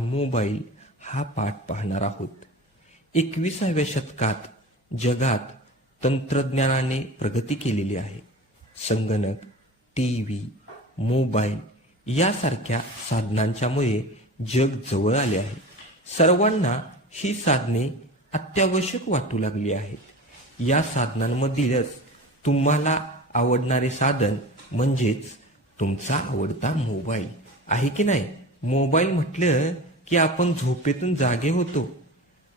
Mobile हा पाठ पाहणार आहोत. एकविसाव्या शतकात जगात तंत्रज्ञानाने प्रगती केलेली आहे. संगणक टी व्ही मोबाईल यासारख्या साधनांच्यामुळे जग जवळ आले आहे. सर्वांना ही साधने अत्यावश्यक वाटू लागली आहेत. या साधनांमधीलच तुम्हाला आवडणारे साधन म्हणजेच तुमचा आवडता मोबाईल. आहे की नाही? मोबाईल म्हटलं की आपण झोपेतून जागे होतो.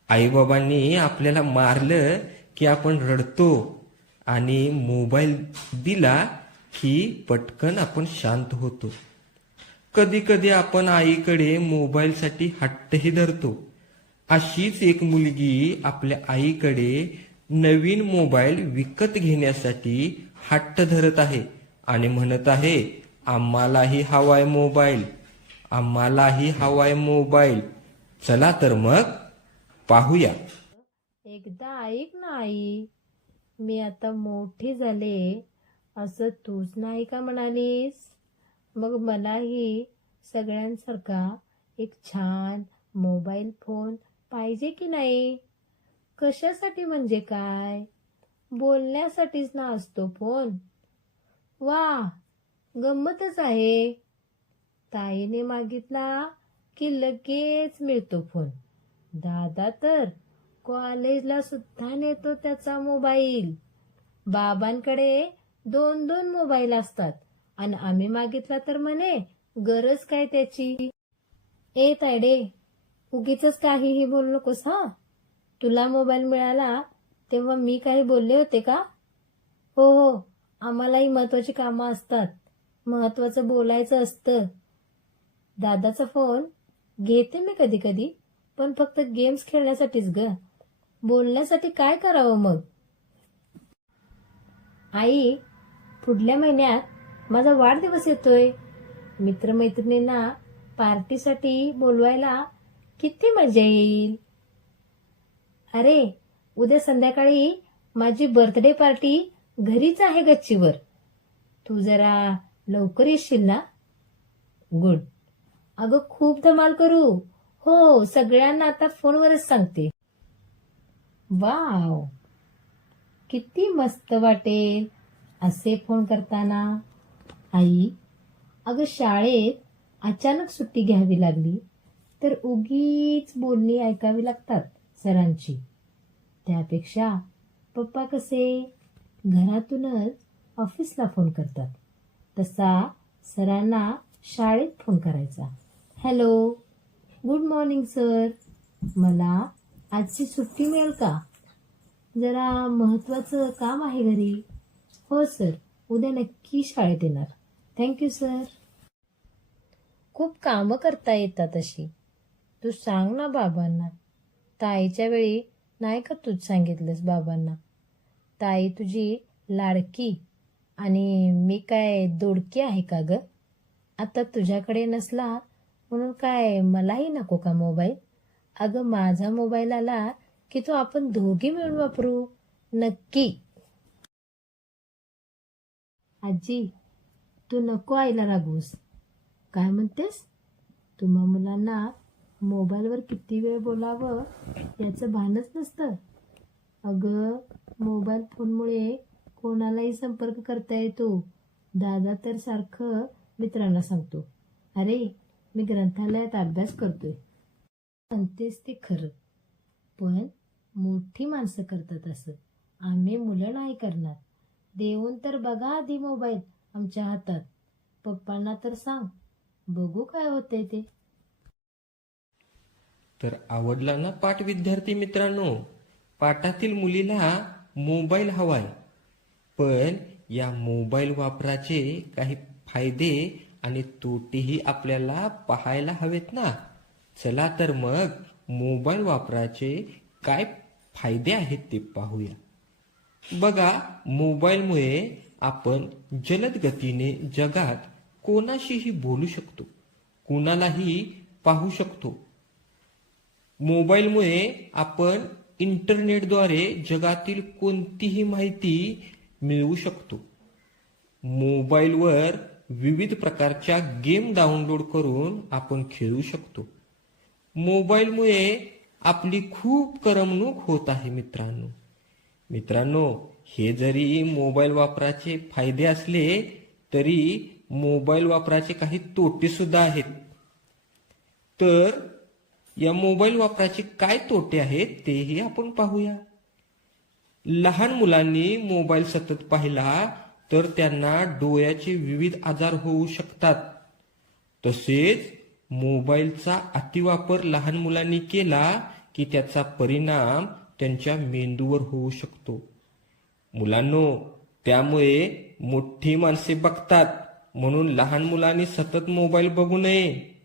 आईबाबांनी आपल्याला मारलं की आपण रडतो. आणि मोबाईल दिला की पटकन आपण शांत होतो. कधी कधी आपण आईकडे मोबाईलसाठी हट्टही धरतो. अशीच एक मुलगी आपल्या आईकडे नवीन मोबाईल विकत घेण्यासाठी हट्ट धरत आहे आणि म्हणत आहे आम्हालाही हवाय मोबाईल. आम्हालाही हवाय मोबाईल. चला तर मग पाहूया. एकदा ऐक ना आई मी आता मोठी झाले. असं तूच नाही का म्हणालीस? मग मलाही सगळ्यांसारखा एक छान मोबाईल फोन पाहिजे की नाही? कशासाठी म्हणजे काय? बोलण्यासाठीच ना असतो फोन. वा गंमतच आहे. ताईने मागितला की लगेच मिळतो फोन. दादा तर कॉलेजला सुद्धा नेतो त्याचा मोबाईल. बाबांकडे दोन दोन मोबाईल असतात. आणि आम्ही मागितला तर म्हणे गरज काय त्याची? ए तायडे उगीच काहीही बोलू नकोस हा? तुला मोबाईल मिळाला तेव्हा मी काही बोलले होते का? हो हो आम्हालाही महत्वाची कामं असतात. महत्वाचं बोलायचं असतं. दादाचा फोन घेते मी कधी कधी पण फक्त गेम्स खेळण्यासाठीच ग. बोलण्यासाठी काय करावं मग? आई पुढल्या महिन्यात माझा वाढदिवस येतोय. मित्रमैत्रिणींना पार्टीसाठी बोलवायला किती मजा येईल? अरे उद्या संध्याकाळी माझी बर्थडे पार्टी घरीच आहे गच्चीवर. तू जरा लवकर येशील ना? गुड अगं खूप धमाल करू. हो सगळ्यांना आता फोनवरच सांगते. वाव किती मस्त वाटेल असे फोन करताना. आई अगं शाळेत अचानक सुट्टी घ्यावी लागली तर उगीच बोलणी ऐकावी लागतात सरांची. त्यापेक्षा पप्पा कसे? घरातूनच ऑफिसला फोन करतात. तसा सरांना शाळेत फोन करायचा. हॅलो गुड मॉर्निंग सर मला आजची सुट्टी मिळेल का? जरा महत्वाचं काम आहे घरी. हो सर उद्या नक्की शाळेत येणार. थँक्यू सर खूप कामं करता येतात अशी. तू सांग ना बाबांना. ताईच्या वेळी नाही का तूच सांगितलंस बाबांना? ताई तुझी लाडकी. आणि मी काय दोडकी आहे का ग? आता तुझ्याकडे नसला म्हणून काय मलाही नको का मोबाईल? अगं माझा मोबाईल आला की तो आपण दोघी मिळून वापरू. नक्की. आजी तू नको आईला रागवूस. काय म्हणतेस? तुम्हा मुलांना मोबाईलवर किती वेळ बोलावं याचं भानच नसतं. अगं मोबाईल फोनमुळे कोणालाही संपर्क करता येतो? दादा तर सारखं मित्रांना सांगतो. अरे मी ग्रंथालयात अभ्यास करतोय. म्हणतेस ते खरं. पण मोठी माणसं करतात असं. आम्ही मुलं नाही करणार. देऊन तर बघा आधी मोबाईल आमच्या हातात. पप्पांना तर सांग. बघू काय होतंय ते. तर आवडला ना पाठ विद्यार्थी मित्रांनो? पाठातील मुलीला मोबाईल हवाय. पण या मोबाईल वापराचे काही फायदे आणि तोटेही आपल्याला पाहायला हवेत ना? चला तर मग मोबाईल वापराचे काय फायदे आहेत ते पाहूया. बघा मोबाईलमुळे आपण जलद गतीने जगात कोणाशीही बोलू शकतो कोणालाही पाहू शकतो. मोबाईलमुळे आपण इंटरनेटद्वारे जगातील कोणतीही माहिती मिळवू शकतो. मोबाईलवर विविध प्रकारच्या गेम डाउनलोड करून आपण खेळू शकतो. मोबाईलमुळे आपली खूप करमणूक होत आहे मित्रांनो. मित्रांनो हे जरी मोबाईल वापराचे फायदे असले तरी मोबाईल वापराचे काही तोटे सुद्धा आहेत. तर या मोबाईल वापराचे काय तोटे आहेत तेही आपण पाहूया. लहान मुलांनी मोबाईल सतत पाहिला तर त्यांना डोळ्याचे विविध आजार होऊ शकतात. तसेच मोबाईलचा अतिवापर लहान मुलांनी केला की त्याचा परिणाम त्यांच्या मेंदूवर होऊ शकतो. मुलांनो त्यामुळे मोठी माणसे बघतात म्हणून लहान मुलांनी सतत मोबाईल बघू नये.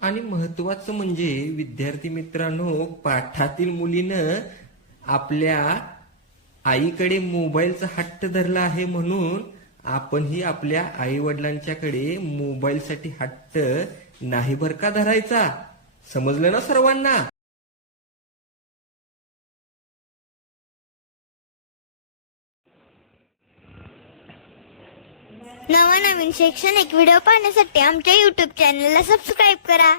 आणि महत्वाचं म्हणजे विद्यार्थी मित्रांनो पाठातील मुलीनं आपल्या आईकडे मोबाईलचा हट्ट धरला आहे म्हणून आपणही आपल्या आई वडिलांच्याकडे मोबाईलसाठी हट्ट नाही बर का धरायचा? समजलं ना सर्वांना? नवनवीन शैक्षणिक व्हिडिओ पाहण्यासाठी आमच्या युट्यूब चॅनलला सबस्क्राईब करा.